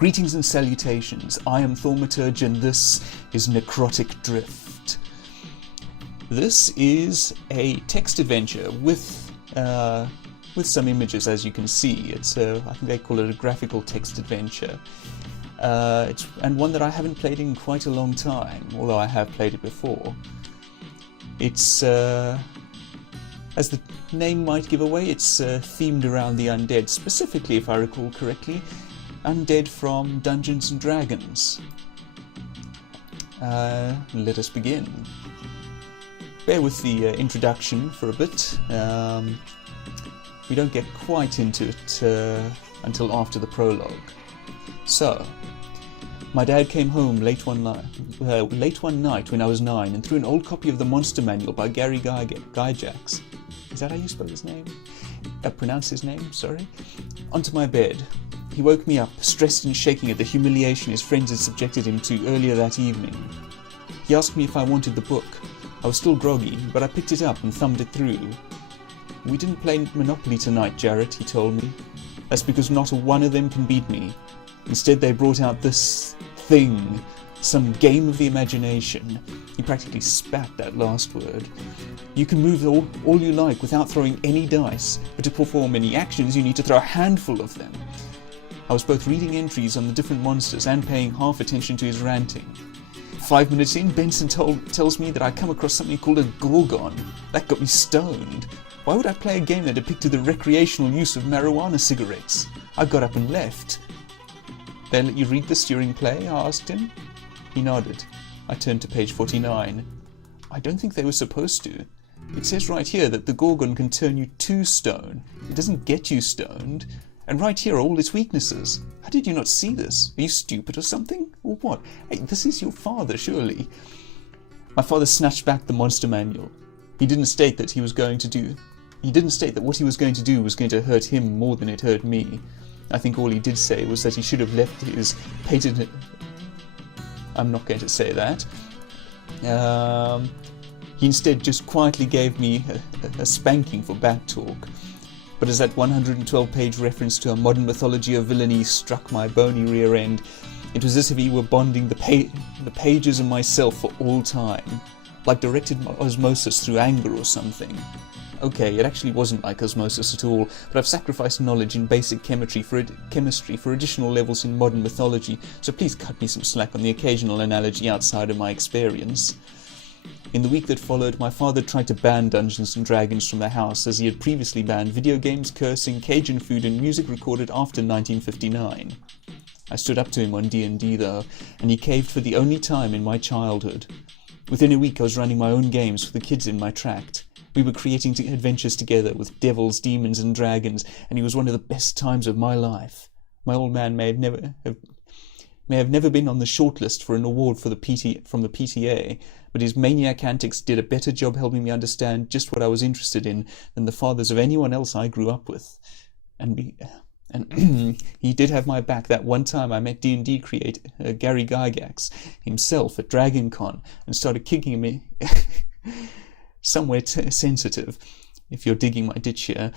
Greetings and salutations, I am Thaumaturge and this is Necrotic Drift. This is a text adventure with some images, as you can see. It's I think they call it a graphical text adventure. And one that I haven't played in quite a long time, although I have played it before. It's, as the name might give away, it's themed around the undead, specifically, if I recall correctly, undead from Dungeons and Dragons. Let us begin. Bear with the introduction for a bit. We don't get quite into it until after the prologue. So, my dad came home late one night when I was 9 and threw an old copy of the Monster Manual by Gary Gygax. Is that how you spell his name? Pronounce his name, sorry? Onto my bed. He woke me up, stressed and shaking at the humiliation his friends had subjected him to earlier that evening. He asked me if I wanted the book. I was still groggy, but I picked it up and thumbed it through. "We didn't play Monopoly tonight, Jarrett," he told me. "That's because not one of them can beat me. Instead they brought out this thing, some game of the imagination." He practically spat that last word. "You can move all you like without throwing any dice, but to perform any actions you need to throw a handful of them." I was both reading entries on the different monsters and paying half attention to his ranting. 5 minutes in, Benson tells me that I come across something called a gorgon. That got me stoned. Why would I play a game that depicted the recreational use of marijuana cigarettes? I got up and left. "They let you read this during play?" I asked him. He nodded. I turned to page 49. "I don't think they were supposed to. It says right here that the gorgon can turn you to stone. It doesn't get you stoned. And right here are all its weaknesses. How did you not see this? Are you stupid or something? Or what? Hey, this is your father, surely." My father snatched back the Monster Manual. He didn't state that what he was going to do was going to hurt him more than it hurt me. I think all he did say was that he should have left his patent... I'm not going to say that. He instead just quietly gave me a spanking for back talk. But as that 112-page reference to a modern mythology of villainy struck my bony rear end, it was as if he were bonding the pages and myself for all time, like directed osmosis through anger or something. Okay, it actually wasn't like osmosis at all, but I've sacrificed knowledge in basic chemistry for additional levels in modern mythology, so please cut me some slack on the occasional analogy outside of my experience. In the week that followed, my father tried to ban Dungeons and Dragons from the house, as he had previously banned video games, cursing, Cajun food and music recorded after 1959. I stood up to him on D&D though, and he caved for the only time in my childhood. Within a week I was running my own games for the kids in my tract. We were creating adventures together with devils, demons and dragons, and it was one of the best times of my life. My old man may have never been on the shortlist for an award from the PTA, but his maniac antics did a better job helping me understand just what I was interested in than the fathers of anyone else I grew up with. And he did have my back that one time I met D&D creator Gary Gygax himself at DragonCon and started kicking me somewhere sensitive, if you're digging my ditch here,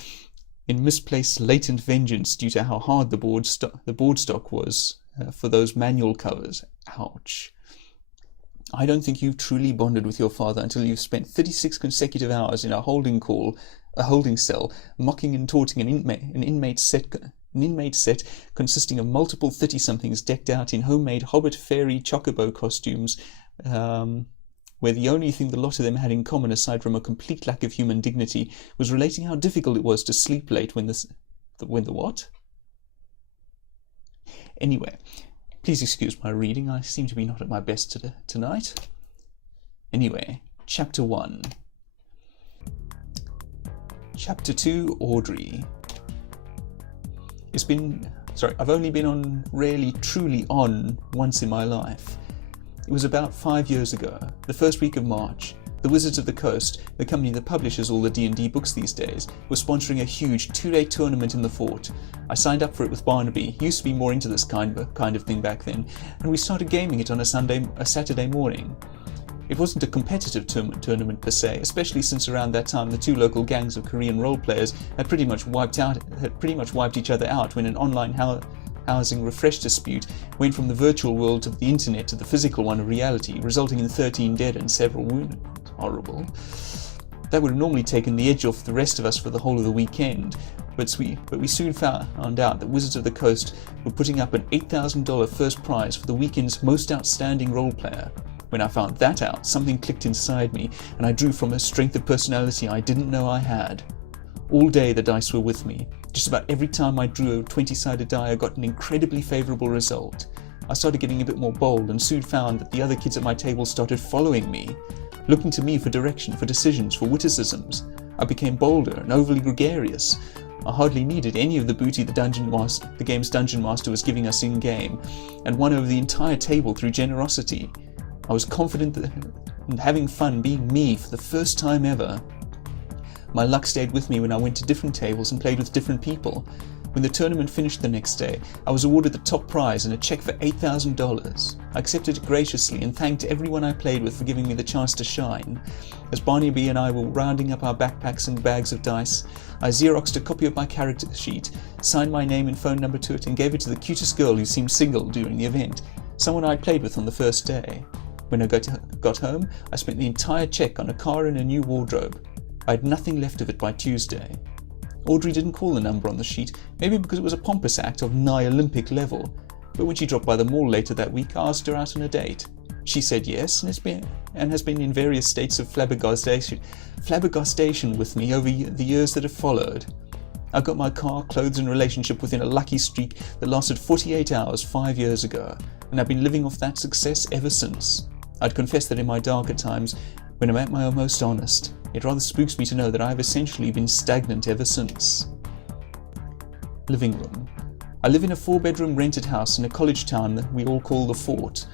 in misplaced latent vengeance due to how hard the board stock was for those manual covers. Ouch. I don't think you've truly bonded with your father until you've spent 36 consecutive hours in a holding cell, mocking and taunting an inmate set consisting of multiple 30-somethings decked out in homemade Hobbit fairy chocobo costumes, where the only thing the lot of them had in common, aside from a complete lack of human dignity, was relating how difficult it was to sleep late when the what? Anyway, please excuse my reading. I seem to be not at my best tonight. Anyway, Chapter 1. Chapter 2, Audrey. I've only been truly on once in my life. It was about 5 years ago, the first week of March. The Wizards of the Coast, the company that publishes all the D&D books these days, was sponsoring a huge 2-day tournament in the fort. I signed up for it with Barnaby. He used to be more into this kind of thing back then, and we started gaming it on a Saturday morning. It wasn't a competitive tournament per se, especially since around that time the two local gangs of Korean role players had pretty much wiped each other out when an online housing refresh dispute went from the virtual world of the internet to the physical one of reality, resulting in 13 dead and several wounded. Horrible. That would have normally taken the edge off the rest of us for the whole of the weekend, but we soon found out that Wizards of the Coast were putting up an $8,000 first prize for the weekend's most outstanding role player. When I found that out, something clicked inside me, and I drew from a strength of personality I didn't know I had. All day the dice were with me. Just about every time I drew a 20-sided die, I got an incredibly favourable result. I started getting a bit more bold and soon found that the other kids at my table started following me, looking to me for direction, for decisions, for witticisms. I became bolder and overly gregarious. I hardly needed any of the booty the game's dungeon master was giving us in-game, and won over the entire table through generosity. I was confident and having fun being me for the first time ever. My luck stayed with me when I went to different tables and played with different people. When the tournament finished the next day, I was awarded the top prize and a check for $8,000. I accepted it graciously and thanked everyone I played with for giving me the chance to shine. As Barnaby and I were rounding up our backpacks and bags of dice, I Xeroxed a copy of my character sheet, signed my name and phone number to it, and gave it to the cutest girl who seemed single during the event, someone I'd played with on the first day. When I got home, I spent the entire check on a car and a new wardrobe. I had nothing left of it by Tuesday. Audrey didn't call the number on the sheet, maybe because it was a pompous act of nigh Olympic level, but when she dropped by the mall later that week, I asked her out on a date. She said yes, and has been in various states of flabbergastation with me over the years that have followed. I got my car, clothes and relationship within a lucky streak that lasted 48 hours 5 years ago, and I've been living off that success ever since. I'd confess that in my darker times, when I'm at my most honest, it rather spooks me to know that I have essentially been stagnant ever since. Living room. I live in a 4-bedroom rented house in a college town that we all call the Fort.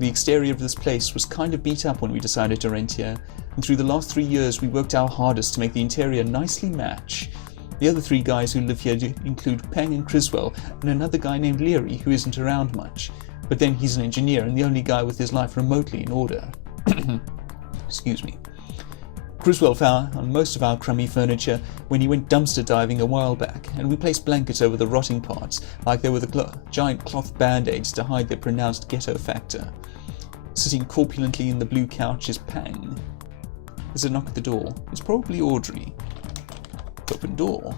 The exterior of this place was kind of beat up when we decided to rent here, and through the last 3 years we worked our hardest to make the interior nicely match. The other 3 guys who live here include Peng and Criswell, and another guy named Leary who isn't around much, but then he's an engineer and the only guy with his life remotely in order. Excuse me. Criswell found on most of our crummy furniture when he went dumpster diving a while back, and we placed blankets over the rotting parts like they were the giant cloth band-aids to hide their pronounced ghetto factor. Sitting corpulently in the blue couch is Pang. There's a knock at the door. It's probably Audrey. Open door.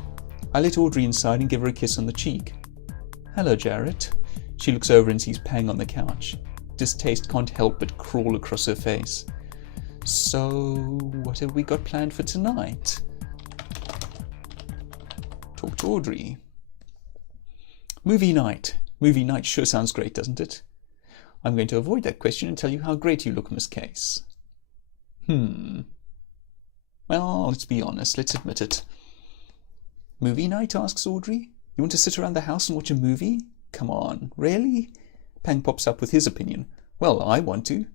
I let Audrey inside and give her a kiss on the cheek. Hello, Jarrett. She looks over and sees Pang on the couch. Distaste can't help but crawl across her face. So, what have we got planned for tonight? Talk to Audrey. Movie night. Movie night sure sounds great, doesn't it? I'm going to avoid that question and tell you how great you look, Miss Case. Well, let's be honest, let's admit it. Movie night, asks Audrey. You want to sit around the house and watch a movie? Come on, really? Pang pops up with his opinion. Well, I want to.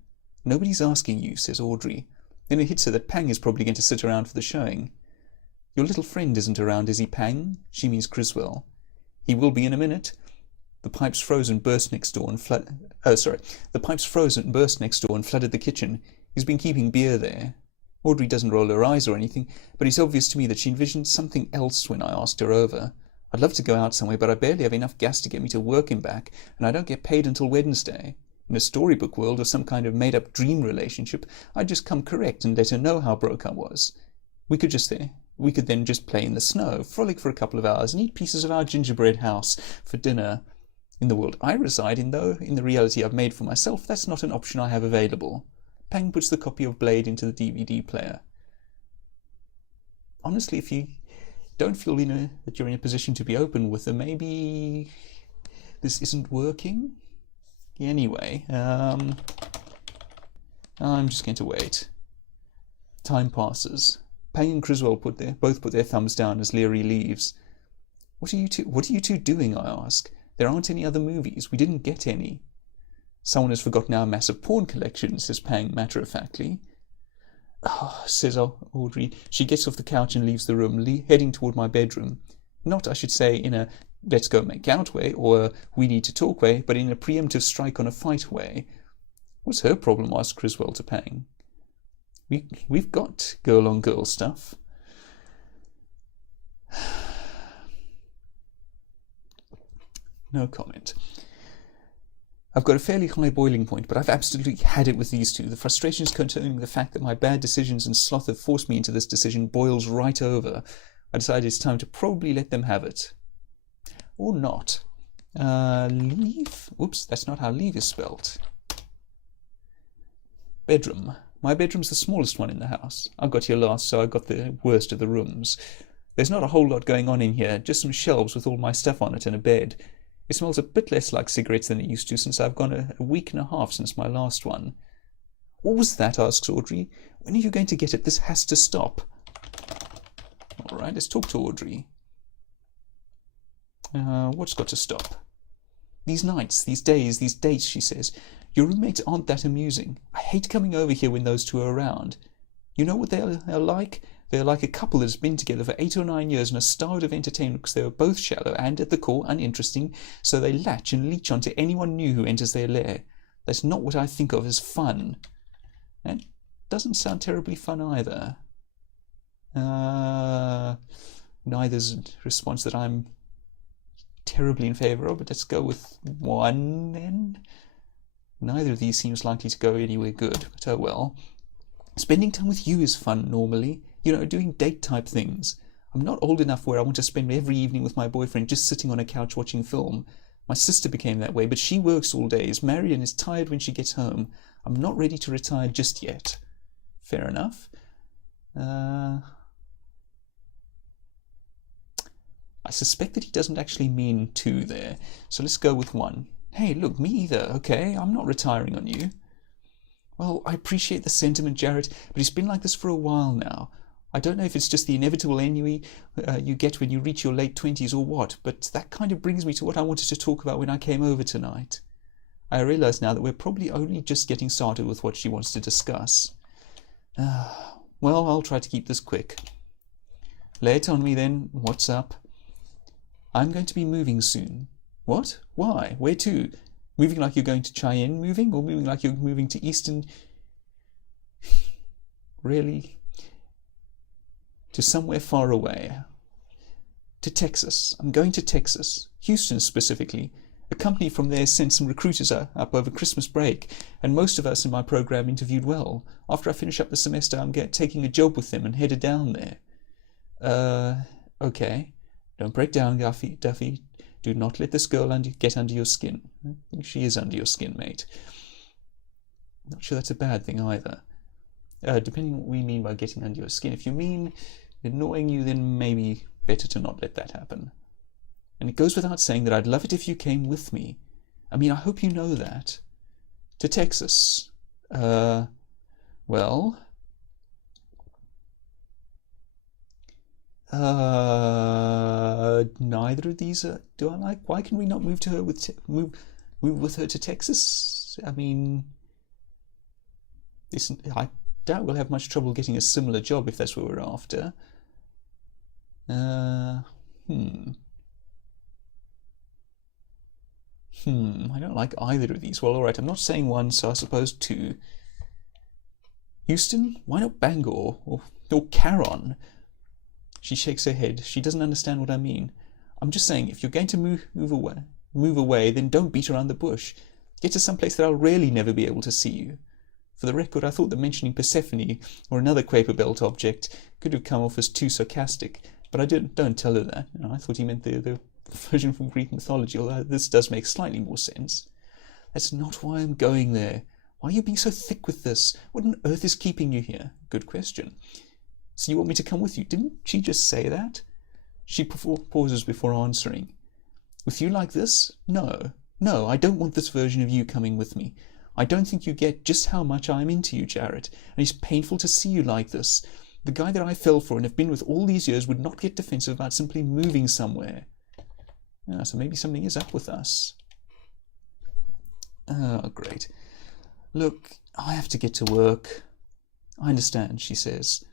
Nobody's asking you, says Audrey. Then it hits her that Pang is probably going to sit around for the showing. Your little friend isn't around, is he, Pang? She means Criswell. He will be in a minute. The pipe's frozen, burst next door and The pipe's frozen, burst next door and flooded the kitchen. He's been keeping beer there. Audrey doesn't roll her eyes or anything, but it's obvious to me that she envisioned something else when I asked her over. I'd love to go out somewhere, but I barely have enough gas to get me to work and back, and I don't get paid until Wednesday. In a storybook world or some kind of made-up dream relationship, I'd just come correct and let her know how broke I was. We could then just play in the snow, frolic for a couple of hours, and eat pieces of our gingerbread house for dinner. In the world I reside in, though, in the reality I've made for myself, that's not an option I have available. Pang puts the copy of Blade into the DVD player. Honestly, if you don't feel that you're in a position to be open with her, maybe this isn't working? Anyway, I'm just going to wait. Time passes. Pang and Criswell both put their thumbs down as Leary leaves. What are you two doing, I ask. There aren't any other movies. We didn't get any. Someone has forgotten our massive porn collection, says Pang matter-of-factly. Oh, says Audrey. She gets off the couch and leaves the room, heading toward my bedroom. Not, I should say, in a let's go make out way, or a we need to talk way, but in a preemptive strike on a fight way. What's her problem, asked Criswell to Pang. We've got girl-on-girl stuff. No comment. I've got a fairly high boiling point, but I've absolutely had it with these two. The frustrations concerning the fact that my bad decisions and sloth have forced me into this decision boils right over. I decided it's time to probably let them have it. Or not. Leave? Oops, that's not how leave is spelled. Bedroom. My bedroom's the smallest one in the house. I got here last, so I got the worst of the rooms. There's not a whole lot going on in here, just some shelves with all my stuff on it and a bed. It smells a bit less like cigarettes than it used to since I've gone a week and a half since my last one. What was that? Asks Audrey. When are you going to get it? This has to stop. All right, let's talk to Audrey. What's got to stop? These nights, these days, these dates, she says. Your roommates aren't that amusing. I hate coming over here when those two are around. You know what they're like? They're like a couple that's been together for 8 or 9 years and are starved of entertainment because they were both shallow and, at the core, uninteresting, so they latch and leech onto anyone new who enters their lair. That's not what I think of as fun. That doesn't sound terribly fun either. Neither's a response that I'm terribly in favour of, but let's go with one then. Neither of these seems likely to go anywhere good, but oh well. Spending time with you is fun normally. You know, doing date-type things. I'm not old enough where I want to spend every evening with my boyfriend just sitting on a couch watching film. My sister became that way, but she works all day, is married and is tired when she gets home. I'm not ready to retire just yet. Fair enough. I suspect that he doesn't actually mean 2 there, so let's go with 1. Hey, look, me either, okay? I'm not retiring on you. Well, I appreciate the sentiment, Jarrett, but it's been like this for a while now. I don't know if it's just the inevitable ennui you get when you reach your late 20s or what, but that kind of brings me to what I wanted to talk about when I came over tonight. I realise now that we're probably only just getting started with what she wants to discuss. Well, I'll try to keep this quick. Lay it on me then. What's up? I'm going to be moving soon. What? Why? Where to? Moving like you're going to Cheyenne moving, or moving like you're moving to Eastern... Really? To somewhere far away. To Texas. I'm going to Texas. Houston specifically. A company from there sent some recruiters up over Christmas break, and most of us in my program interviewed well. After I finish up the semester, I'm taking a job with them and headed down there. Okay. Don't break down, Duffy. Do not let this girl get under your skin. I think she is under your skin, mate. Not sure that's a bad thing either. Depending on what we mean by getting under your skin. If you mean annoying you, then maybe better to not let that happen. And it goes without saying that I'd love it if you came with me. I mean, I hope you know that. To Texas. Well... neither of these do I like. Why can we not move move with her to Texas? I mean, I doubt we'll have much trouble getting a similar job if that's what we're after. I don't like either of these. Well, alright, I'm not saying 1, so I suppose 2. Houston? Why not Bangor? Or Caron? She shakes her head. She doesn't understand what I mean. I'm just saying, if you're going to move away, then don't beat around the bush. Get to some place that I'll really never be able to see you. For the record, I thought that mentioning Persephone or another Quaper Belt object could have come off as too sarcastic, but I don't tell her that. I thought he meant the version from Greek mythology, although this does make slightly more sense. That's not why I'm going there. Why are you being so thick with this? What on earth is keeping you here? Good question. So you want me to come with you? Didn't she just say that? She pauses before answering. With you like this? No, I don't want this version of you coming with me. I don't think you get just how much I'm into you, Jarrett, and it's painful to see you like this. The guy that I fell for and have been with all these years would not get defensive about simply moving somewhere. So maybe something is up with us. Oh, great. Look, I have to get to work. I understand, she says.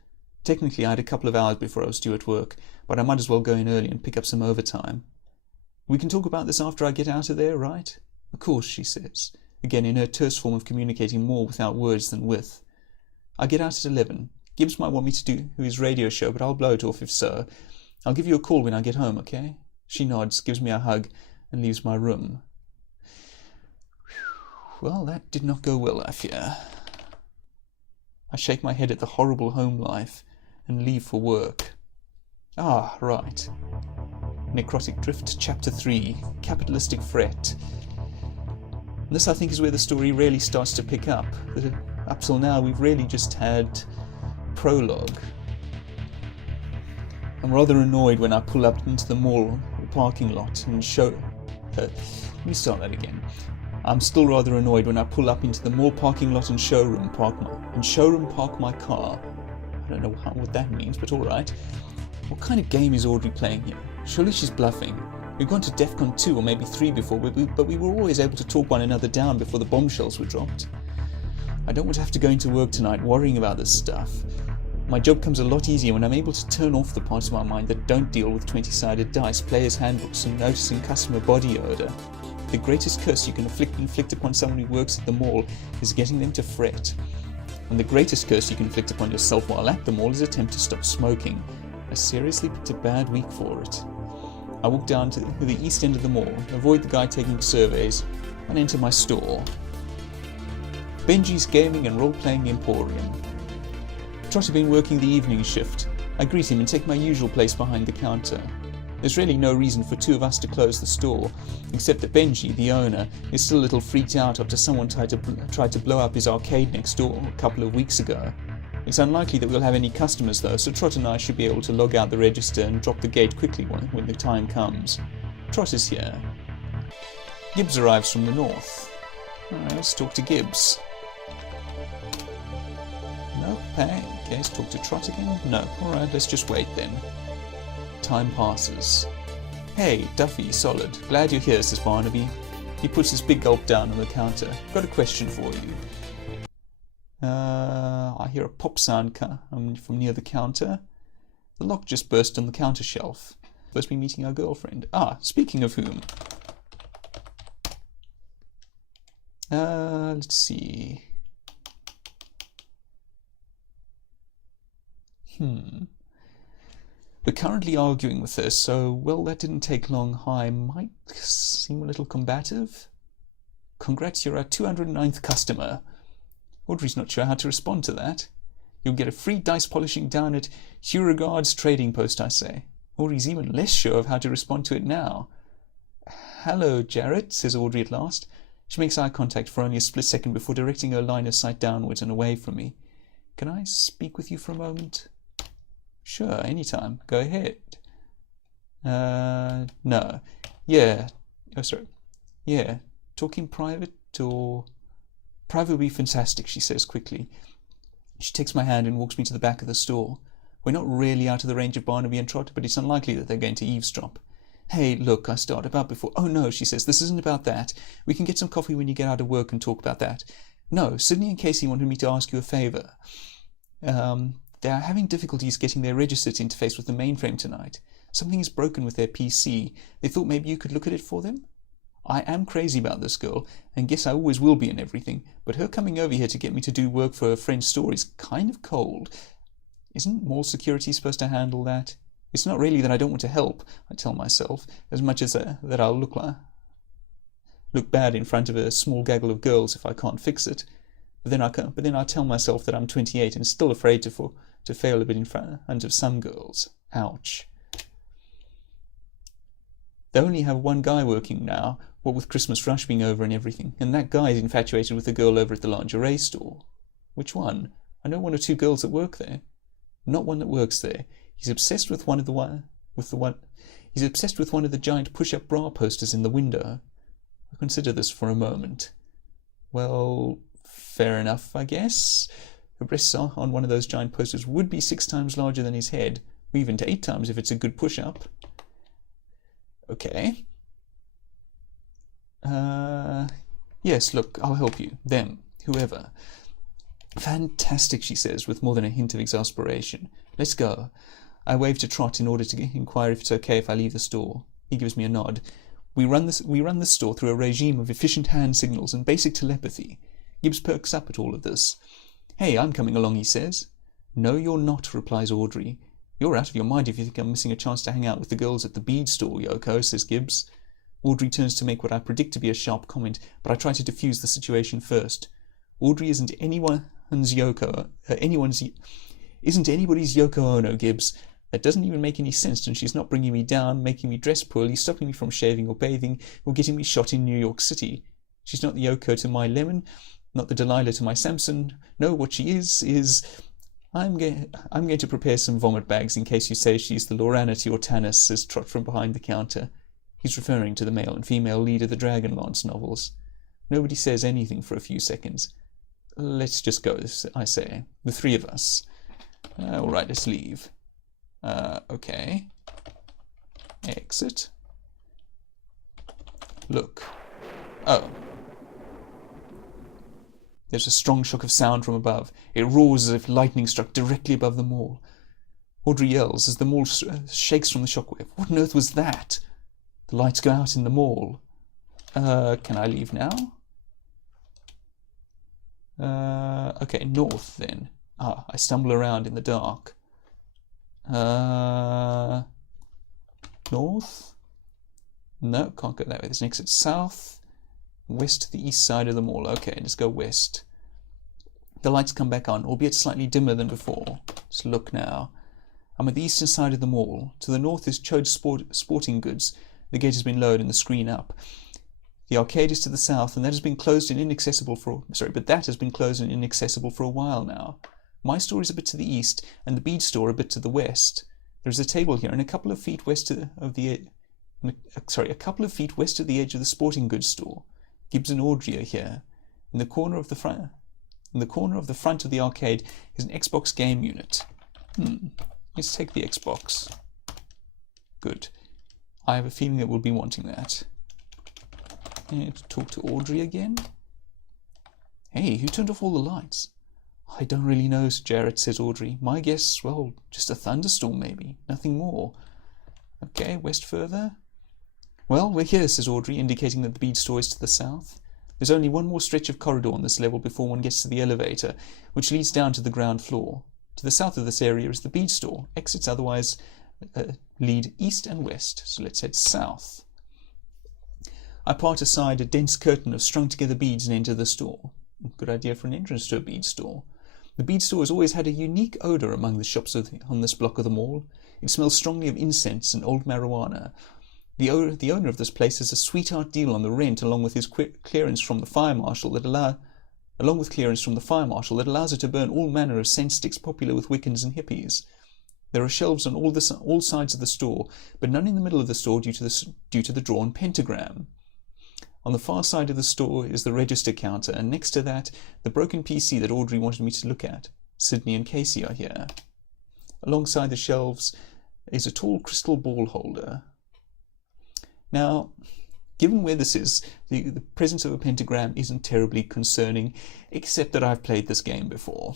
Technically, I had a couple of hours before I was due at work, but I might as well go in early and pick up some overtime. We can talk about this after I get out of there, right? Of course, she says, again in her terse form of communicating more without words than with. I get out at 11. Gibbs might want me to do his radio show, but I'll blow it off if so. I'll give you a call when I get home, okay? She nods, gives me a hug, and leaves my room. Well, that did not go well, I fear. I shake my head at the horrible home life and leave for work. Ah, right. Necrotic Drift, Chapter 3, Capitalistic Fret. This, I think, is where the story really starts to pick up. Up till now, we've really just had prologue. I'm rather annoyed when I pull up into the mall parking lot and show... let me start that again. I'm still rather annoyed when I pull up into the mall parking lot and showroom park my car. I don't know what that means, but alright. What kind of game is Audrey playing here? Surely she's bluffing. We've gone to DEFCON 2 or maybe 3 before, but we were always able to talk one another down before the bombshells were dropped. I don't want to have to go into work tonight worrying about this stuff. My job comes a lot easier when I'm able to turn off the parts of my mind that don't deal with 20-sided dice, players' handbooks, and noticing customer body odor. The greatest curse you can inflict upon someone who works at the mall is getting them to fret. And the greatest curse you can inflict upon yourself while at the mall is attempt to stop smoking. I seriously picked a bad week for it. I walk down to the east end of the mall, avoid the guy taking surveys, and enter my store. Benji's Gaming and Role-Playing Emporium. Trot had been working the evening shift. I greet him and take my usual place behind the counter. There's really no reason for two of us to close the store, except that Benji, the owner, is still a little freaked out after someone tried to blow up his arcade next door a couple of weeks ago. It's unlikely that we'll have any customers though, so Trot and I should be able to log out the register and drop the gate quickly when the time comes. Trot is here. Gibbs arrives from the north. Alright, let's talk to Gibbs. Nope, hey, okay, let's talk to Trot again. No, alright, let's just wait then. Time passes. Hey, Duffy, solid. Glad you're here, says Barnaby. He puts his big gulp down on the counter. Got a question for you. I hear a pop sound from near the counter. The lock just burst on the counter shelf. Must be meeting our girlfriend. Ah, speaking of whom. Let's see. We're currently arguing with her, so, well, that didn't take long. I might seem a little combative. Congrats, you're our 209th customer. Audrey's not sure how to respond to that. You'll get a free dice polishing down at Huragard's trading post, I say. Audrey's even less sure of how to respond to it now. Hello, Jarrett, says Audrey at last. She makes eye contact for only a split second before directing her line of sight downwards and away from me. Can I speak with you for a moment? Sure, anytime. Go ahead. No. Yeah. Oh, sorry. Yeah. Talking private or... Private would be fantastic, she says quickly. She takes my hand and walks me to the back of the store. We're not really out of the range of Barnaby and Trot, but it's unlikely that they're going to eavesdrop. Hey, look, I start about before... Oh, no, she says, this isn't about that. We can get some coffee when you get out of work and talk about that. No, Sydney and Casey wanted me to ask you a favour. They're having difficulties getting their register to interface with the mainframe tonight. Something is broken with their PC. They thought maybe you could look at it for them? I am crazy about this girl, and guess I always will be and everything, but her coming over here to get me to do work for her friend's store is kind of cold. Isn't mall security supposed to handle that? It's not really that I don't want to help, I tell myself, as much as that I'll look bad in front of a small gaggle of girls if I can't fix it. But then I tell myself that I'm 28 and still afraid to fail a bit in front of some girls. Ouch. They only have one guy working now, what with Christmas rush being over and everything, and that guy is infatuated with the girl over at the lingerie store. Which one? I know one or two girls that work there. Not one that works there. He's obsessed with one of the giant push-up bra posters in the window. I consider this for a moment. Well, fair enough, I guess. Her breasts on one of those giant posters would be 6 times larger than his head, or even to 8 times if it's a good push-up. Okay. Yes, look, I'll help you. Them. Whoever. Fantastic, she says, with more than a hint of exasperation. Let's go. I wave to Trot in order to inquire if it's okay if I leave the store. He gives me a nod. We run the store through a regime of efficient hand signals and basic telepathy. Gibbs perks up at all of this. Hey, I'm coming along, he says. No, you're not, replies Audrey. You're out of your mind if you think I'm missing a chance to hang out with the girls at the Bead store, Yoko, says Gibbs. Audrey turns to make what I predict to be a sharp comment, but I try to defuse the situation first. Audrey isn't anybody's Yoko Ono, Gibbs. That doesn't even make any sense, and she's not bringing me down, making me dress poorly, stopping me from shaving or bathing, or getting me shot in New York City. She's not the Yoko to my Lemon, not the Delilah to my Samson. No, what she is... I'm going to prepare some vomit bags in case you say she's the Lorana to your Tanis, says Trot from behind the counter. He's referring to the male and female lead of the Dragonlance novels. Nobody says anything for a few seconds. Let's just go, I say. The three of us. All right, let's leave. Okay. Exit. Look. Oh. There's a strong shock of sound from above. It roars as if lightning struck directly above the mall. Audrey yells as the mall shakes from the shockwave. What on earth was that? The lights go out in the mall. Can I leave now? Okay, north then. I stumble around in the dark. North? No, can't go that way. There's an exit south. West to the east side of the mall. Okay, let's go west. The lights come back on, albeit slightly dimmer than before. Let's look now. I'm at the eastern side of the mall. To the north is Chode's Sporting Goods. The gate has been lowered and the screen up. The arcade is to the south, and that has been closed and inaccessible for a while now. My store is a bit to the east, and the Bead store a bit to the west. There is a table here, and a couple of feet west of the edge of the Sporting Goods store. Gibbs and Audrey are here. In the corner of the front of the arcade is an Xbox game unit. Let's take the Xbox. Good. I have a feeling that we'll be wanting that. And talk to Audrey again. Hey, who turned off all the lights? I don't really know, Jarrett, says Audrey. My guess, well, just a thunderstorm maybe. Nothing more. Okay, west further. Well, we're here, says Audrey, indicating that the Bead store is to the south. There's only one more stretch of corridor on this level before one gets to the elevator, which leads down to the ground floor. To the south of this area is the Bead store. Exits otherwise lead east and west, so let's head south. I part aside a dense curtain of strung-together beads and enter the store. Good idea for an entrance to a bead store. The Bead store has always had a unique odour among the shops on this block of the mall. It smells strongly of incense and old marijuana. The owner of this place has a sweetheart deal on the rent, along with clearance from the fire marshal that allows it to burn all manner of scent sticks popular with Wiccans and hippies. There are shelves on all sides of the store, but none in the middle of the store due to the drawn pentagram. On the far side of the store is the register counter, and next to that, the broken PC that Audrey wanted me to look at. Sydney and Casey are here. Alongside the shelves is a tall crystal ball holder. Now, given where this is, the presence of a pentagram isn't terribly concerning, except that I've played this game before.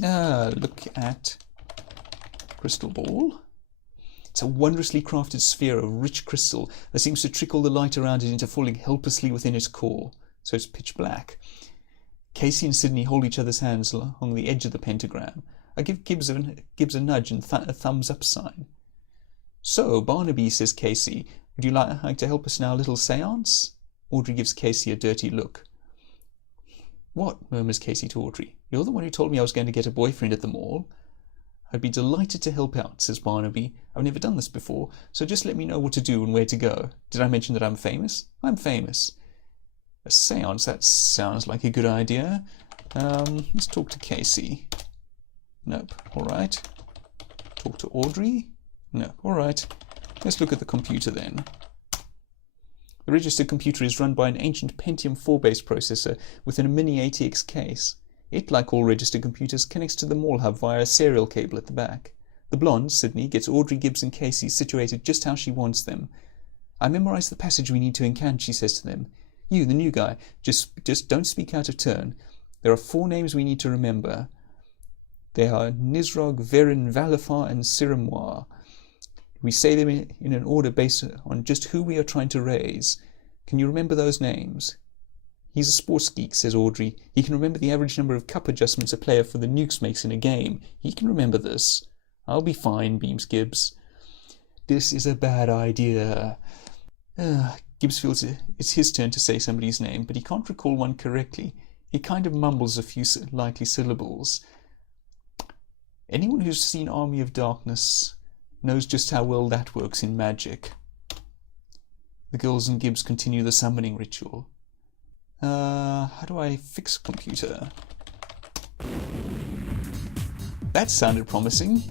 Look at crystal ball. It's a wondrously crafted sphere of rich crystal that seems to trickle the light around it into falling helplessly within its core, so it's pitch black. Casey and Sydney hold each other's hands along the edge of the pentagram. I give Gibbs a nudge and a thumbs up sign. So, Barnaby, says Casey, would you like to help us in our little seance? Audrey gives Casey a dirty look. What? Murmurs Casey to Audrey. You're the one who told me I was going to get a boyfriend at the mall. I'd be delighted to help out, says Barnaby. I've never done this before, so just let me know what to do and where to go. Did I mention that I'm famous? I'm famous. A seance, that sounds like a good idea. Let's talk to Casey. Nope, alright. Talk to Audrey? No, alright. Let's look at the computer then. The registered computer is run by an ancient Pentium 4-based processor within a mini ATX case. It, like all registered computers, connects to the mall hub via a serial cable at the back. The blonde, Sydney, gets Audrey, Gibbs and Casey situated just how she wants them. I memorised the passage we need to incant, she says to them. You, the new guy, just don't speak out of turn. There are 4 names we need to remember. They are Nisrog, Verin, Valifar and Siramoir. We say them in an order based on just who we are trying to raise. Can you remember those names? He's a sports geek, says Audrey. He can remember the average number of cup adjustments a player for the Nukes makes in a game. He can remember this. I'll be fine, beams Gibbs. This is a bad idea. Gibbs feels it's his turn to say somebody's name, but he can't recall one correctly. He kind of mumbles a few likely syllables. Anyone who's seen Army of Darkness knows just how well that works in magic. The girls and Gibbs continue the summoning ritual. How do I fix a computer? That sounded promising.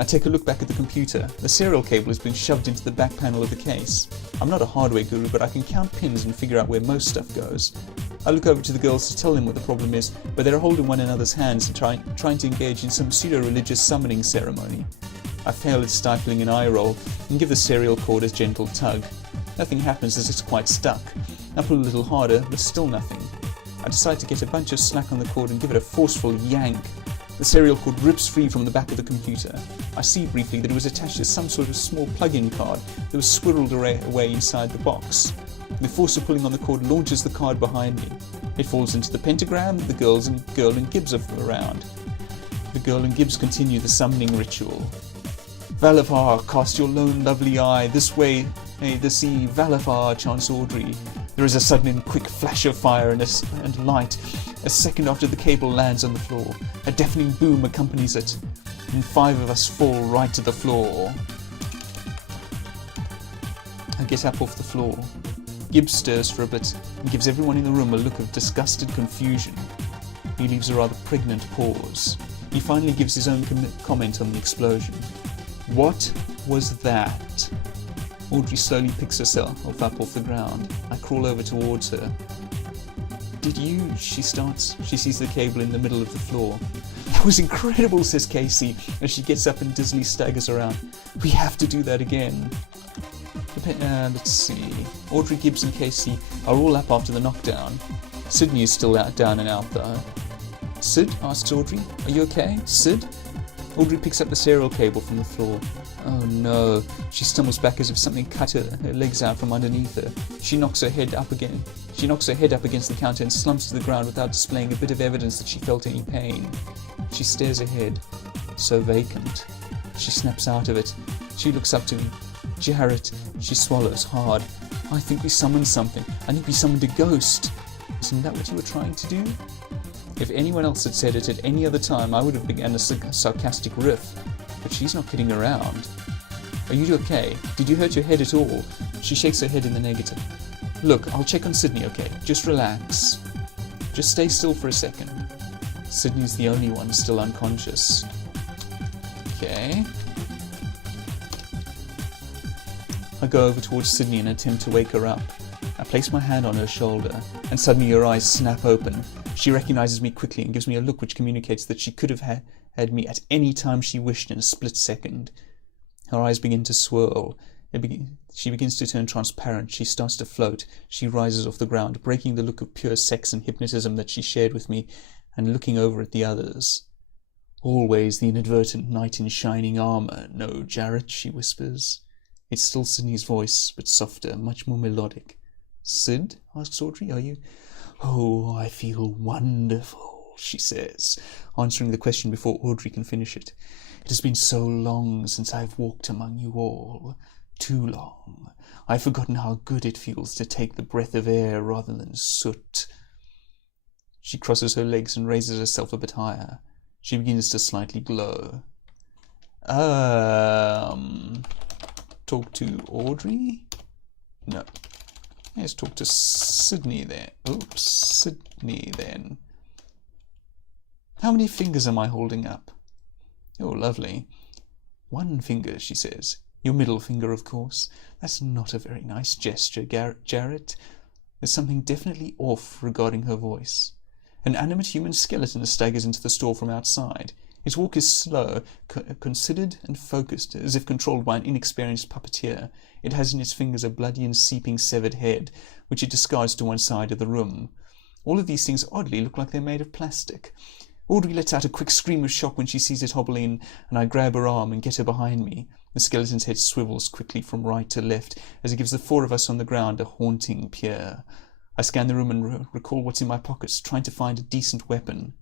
I take a look back at the computer. The serial cable has been shoved into the back panel of the case. I'm not a hardware guru, but I can count pins and figure out where most stuff goes. I look over to the girls to tell them what the problem is, but they're holding one another's hands and trying to engage in some pseudo-religious summoning ceremony. I fail at stifling an eye roll and give the serial cord a gentle tug. Nothing happens as it's quite stuck. I pull a little harder, but still nothing. I decide to get a bunch of slack on the cord and give it a forceful yank. The serial cord rips free from the back of the computer. I see briefly that it was attached to some sort of small plug-in card that was squirreled away inside the box. The force of pulling on the cord launches the card behind me. It falls into the pentagram. The girl and Gibbs are around. The girl and Gibbs continue the summoning ritual. Valafar, cast your lone lovely eye. This way, the sea. Valafar, chants Audrey. There is a sudden and quick flash of fire and light. A second after the cable lands on the floor, a deafening boom accompanies it, and 5 of us fall right to the floor. I get up off the floor. Gibbs stirs for a bit and gives everyone in the room a look of disgusted confusion. He leaves a rather pregnant pause. He finally gives his own comment on the explosion. What was that? Audrey slowly picks herself up off the ground. I crawl over towards her. Did you? She starts. She sees the cable in the middle of the floor. That was incredible, says Casey, as she gets up and dizzily staggers around. We have to do that again. Let's see. Audrey, Gibbs and Casey are all up after the knockdown. Sydney is still down and out though. Sid? Asks Audrey. Are you okay? Sid? Audrey picks up the serial cable from the floor. Oh no. She stumbles back as if something cut her legs out from underneath her. She knocks her head up against the counter and slumps to the ground without displaying a bit of evidence that she felt any pain. She stares ahead, so vacant. She snaps out of it. She looks up to me. Jarrett. She swallows hard. I think we summoned something. I think we summoned a ghost. Isn't that what you were trying to do? If anyone else had said it at any other time, I would have begun a sarcastic riff. But she's not kidding around. Are you okay? Did you hurt your head at all? She shakes her head in the negative. Look, I'll check on Sydney, okay? Just relax. Just stay still for a second. Sydney's the only one still unconscious. Okay. I go over towards Sydney and attempt to wake her up. I place my hand on her shoulder, and suddenly her eyes snap open. She recognizes me quickly and gives me a look which communicates that she could have had me at any time she wished in a split second. Her eyes begin to swirl. She begins to turn transparent. She starts to float. She rises off the ground, breaking the look of pure sex and hypnotism that she shared with me, and looking over at the others. Always the inadvertent knight in shining armour. No, Jarrett, she whispers. It's still Sydney's voice, but softer, much more melodic. Sid? Asks Audrey. Are you? Oh, I feel wonderful, she says, answering the question before Audrey can finish it. It has been so long since I've walked among you all. Too long. I've forgotten how good it feels to take the breath of air rather than soot. She crosses her legs and raises herself a bit higher. She begins to slightly glow. Talk to Audrey? No. Let's talk to Sydney then. Oops, Sydney then. How many fingers am I holding up? Oh, lovely. 1 finger, she says. Your middle finger, of course. That's not a very nice gesture, Jarrett. There's something definitely off regarding her voice. An animate human skeleton staggers into the store from outside. Its walk is slow, considered and focused, as if controlled by an inexperienced puppeteer. It has in its fingers a bloody and seeping severed head, which it discards to one side of the room. All of these things oddly look like they're made of plastic. Audrey lets out a quick scream of shock when she sees it hobble in, and I grab her arm and get her behind me. The skeleton's head swivels quickly from right to left, as it gives the 4 of us on the ground a haunting peer. I scan the room and recall what's in my pockets, trying to find a decent weapon.